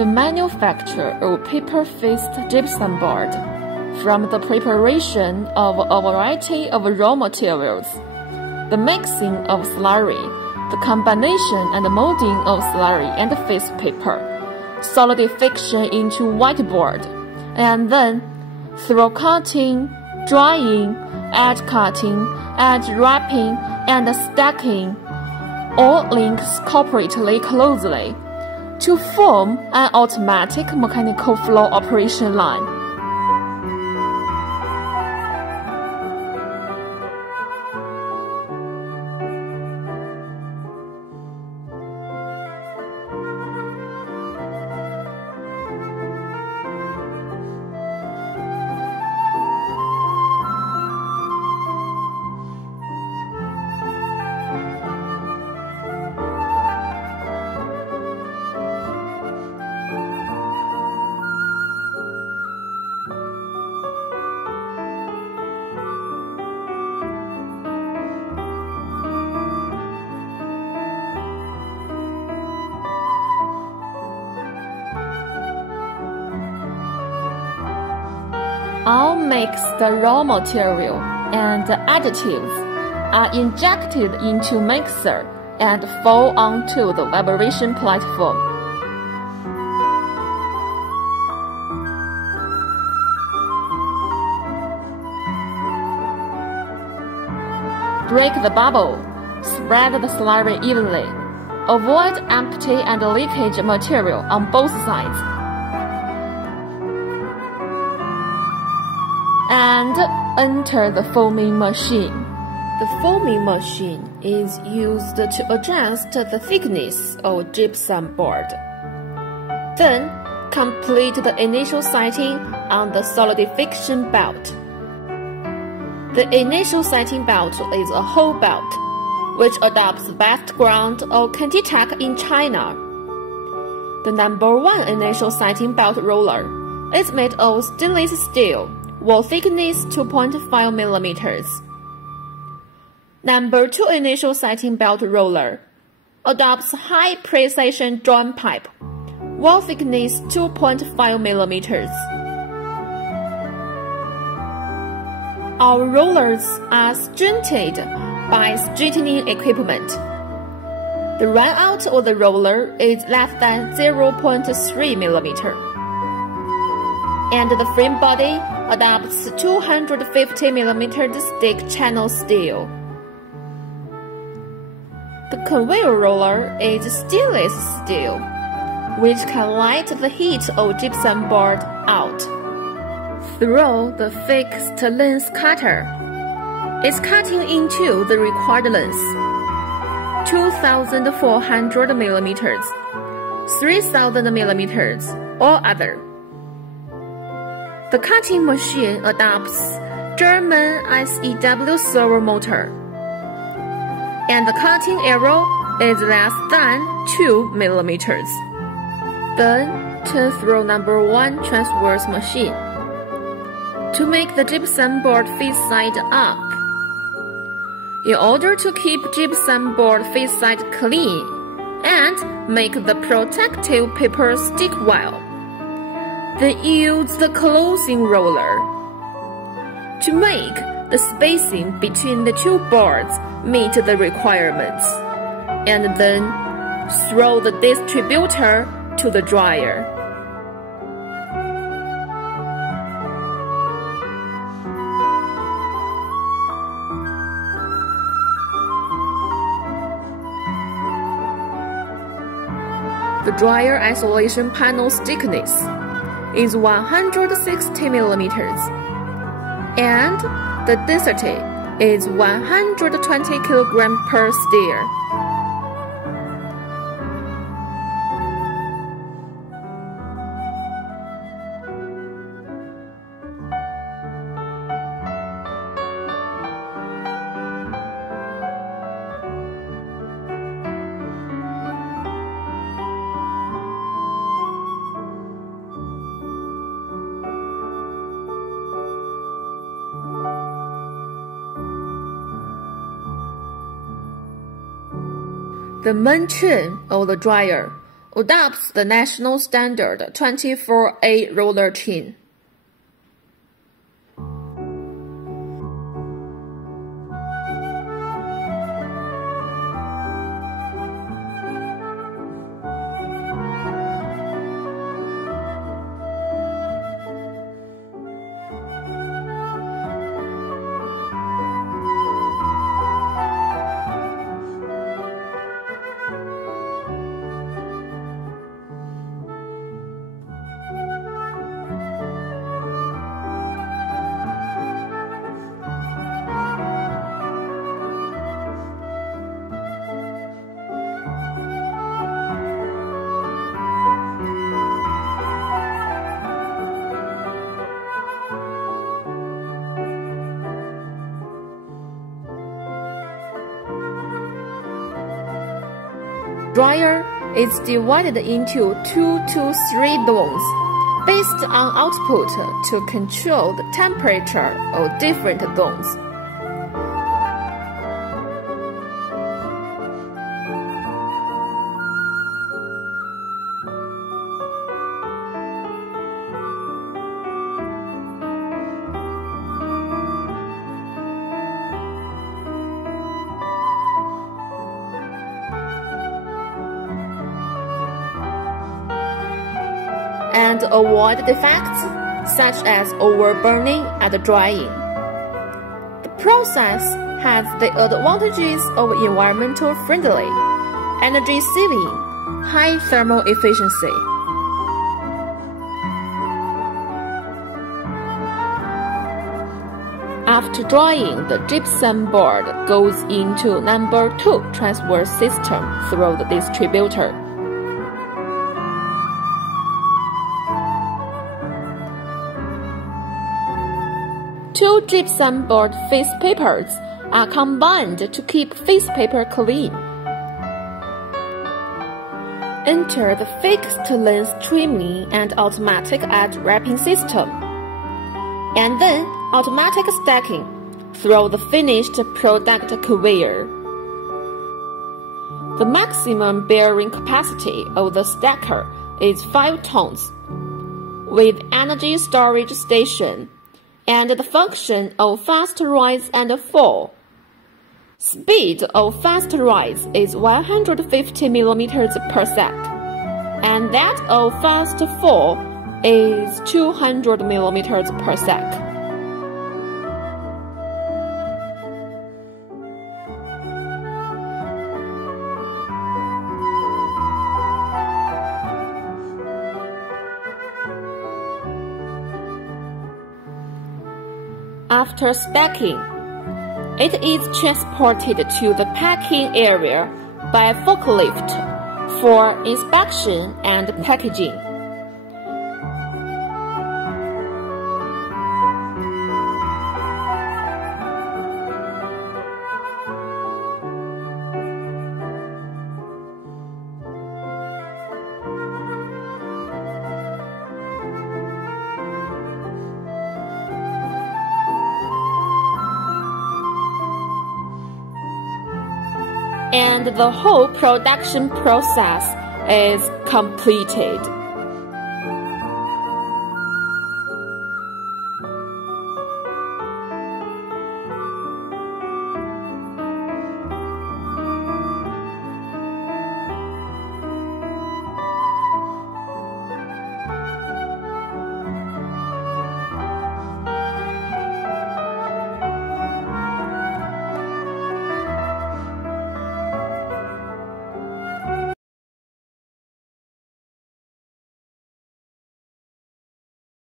The manufacture of paper-faced gypsum board, from the preparation of a variety of raw materials, the mixing of slurry, the combination and molding of slurry and face paper, solidification into whiteboard, and then through cutting, drying, edge cutting, edge wrapping, and stacking, all links cooperatively closely to form an automatic mechanical flow operation line. All mixed raw material and additives are injected into mixer and fall onto the vibration platform. Break the bubble. Spread the slurry evenly. Avoid empty and leakage material on both sides. And enter the foaming machine. The foaming machine is used to adjust the thickness of gypsum board. Then, complete the initial setting on the solidification belt. The initial setting belt is a whole belt, which adopts the background of Kantitech in China. The number 1 initial setting belt roller is made of stainless steel, wall thickness 2.5 millimeters. Number 2 initial setting belt roller adopts high precision joint pipe, wall thickness 2.5 millimeters. Our rollers are strengthened by straightening equipment. The runout of the roller is less than 0.3 millimeter. And the frame body adopts 250 mm stick channel steel. The conveyor roller is stainless steel, which can light the heat of gypsum board out. Through the fixed length cutter, it's cutting into the required length, 2,400 mm, 3,000 mm, or other. The cutting machine adopts German SEW servo motor, and the cutting arrow is less than 2 millimeters. Then turn through number 1 transverse machine to make the gypsum board face side up. In order to keep gypsum board face side clean and make the protective paper stick well, then use the closing roller to make the spacing between the 2 boards meet the requirements, and then throw the distributor to the dryer. The dryer isolation panel's thickness is 160 millimeters, and the density is 120 kilograms per stir. The main chain of the dryer adopts the national standard 24A roller chain. Dryer is divided into 2 to 3 zones based on output to control the temperature of different zones. And avoid defects such as overburning and drying. The process has the advantages of environmental friendly, energy saving, high thermal efficiency. After drying, the gypsum board goes into number 2 transfer system through the distributor. Two gypsum board face papers are combined to keep face paper clean. Enter the fixed length trimming and automatic edge wrapping system, and then automatic stacking through the finished product conveyor. The maximum bearing capacity of the stacker is 5 tons, with energy storage station and the function of fast rise and fall. Speed of fast rise is 150 mm per sec, and that of fast fall is 200 mm per sec. After stacking, it is transported to the packing area by forklift for inspection and packaging. And the whole production process is completed.